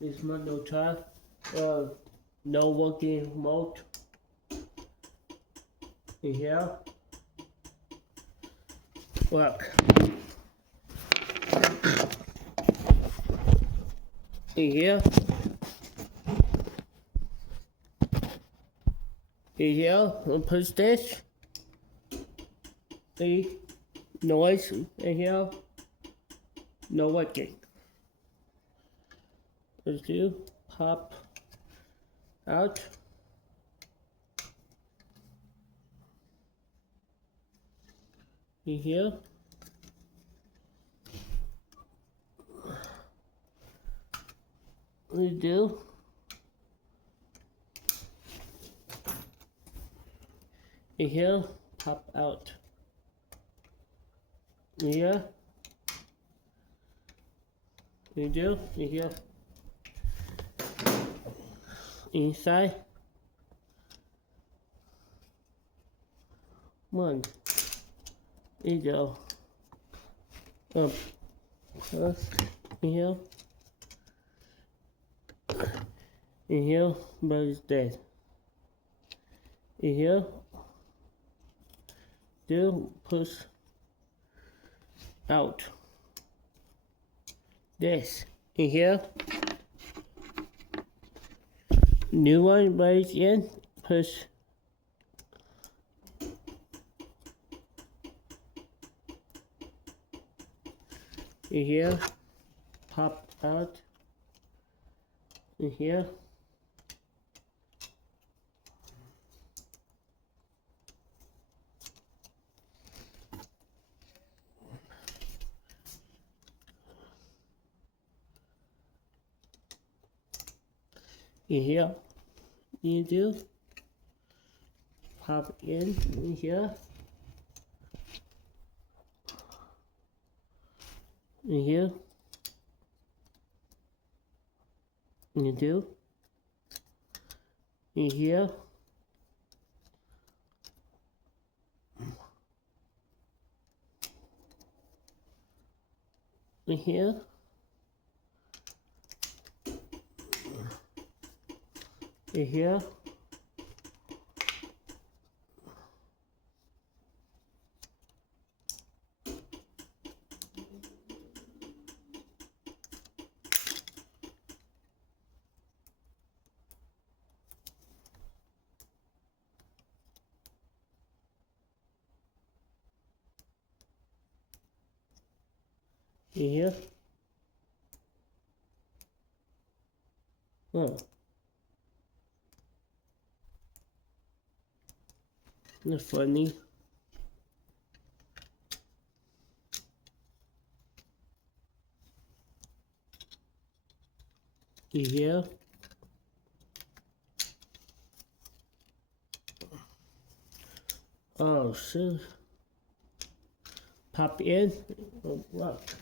This Monday time. No working mode. In here. Work. In here. In here. We'll push this. See? Noise in here. No working. Let's do pop out. In here. We do. In here, pop out. In here. We do. In here. Inside. One. There you go. Up. In here. In here, but it's dead. In here, do push out. This in here. New one right in. Push. In here, pop out. In here. In here, you do pop in here. In here, you do. In here, in here. In here. In here. Oh. That's funny. In here. Oh, shit. Pop in. Oh, what?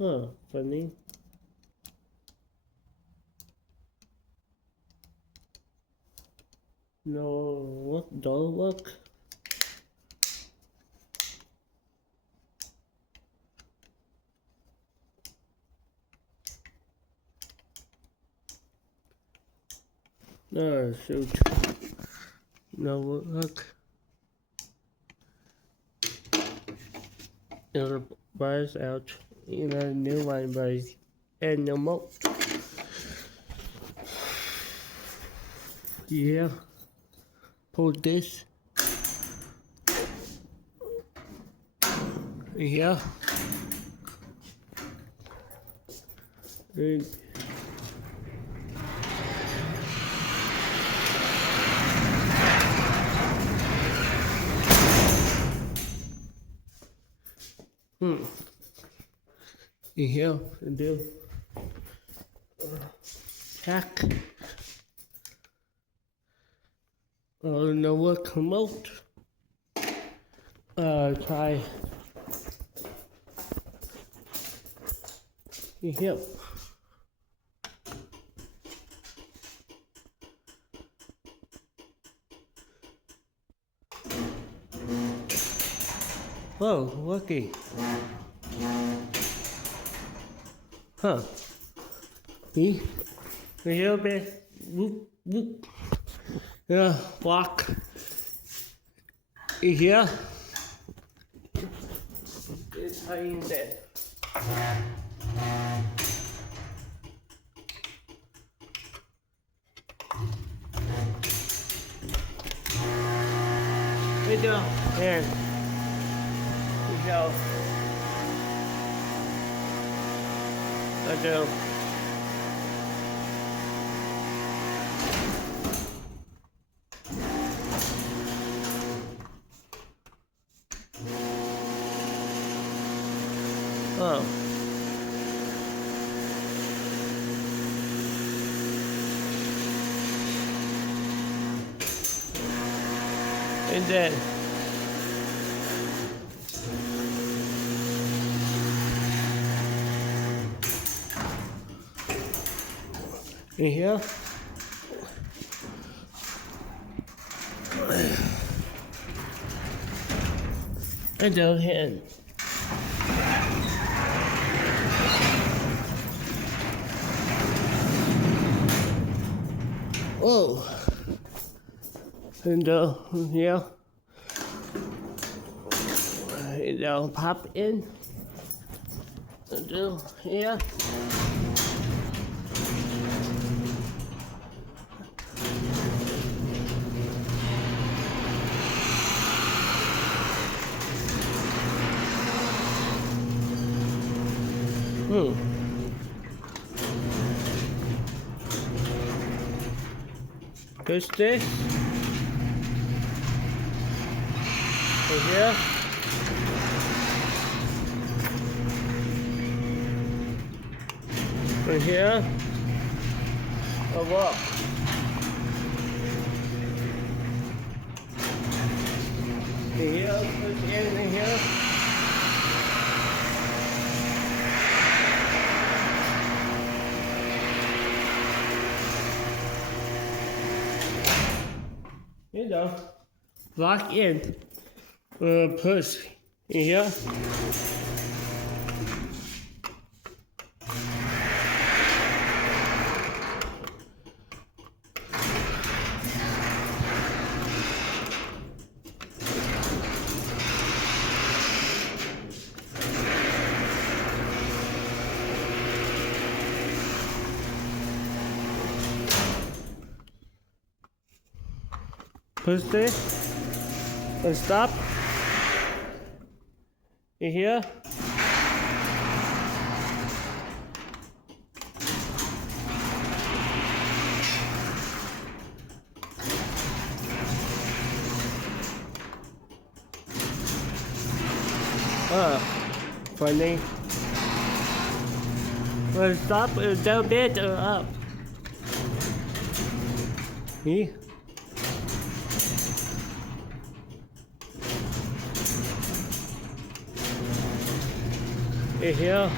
Oh, funny. No, what don't work? Oh, shoot. No work. It'll buzz out in a new one buzz and no more. Yeah. Pull this. Yeah. And in here and do check. No work remote. Try in here. Whoa, working. Huh. See? A little bit. Whoop, whoop. Yeah, walk. Here. It's hiding there. Here you go. Here. Here you go. Let's go. Oh. And then in here. And down here. Oh. And yeah. And pop in. And here. Push this. Over here. Over here. Over up. Here, push in here. You know, lock in, push in here. Push this and stop in here. Funny. Well, stop down bit or up. See? In here.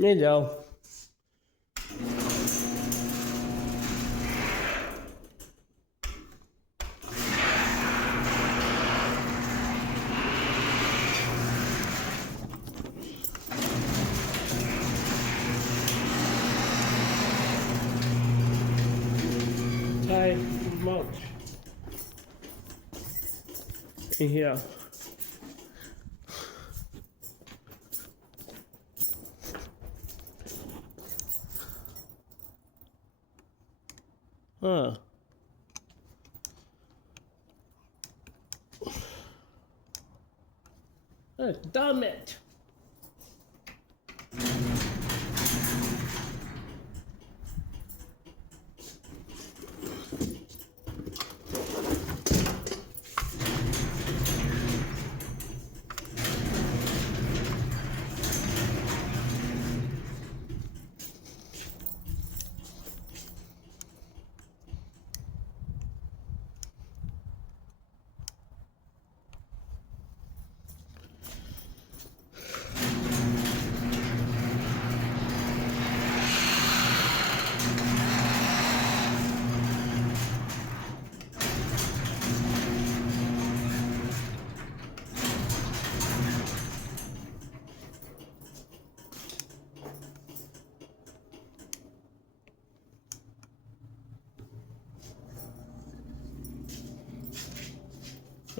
You know. Tie remote in here. Damn it!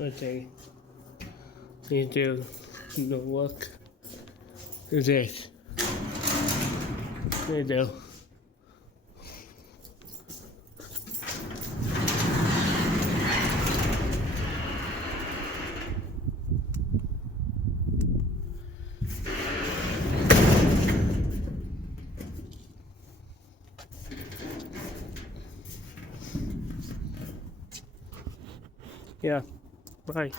Okay. You do the work. This. They do. Yeah. Bye.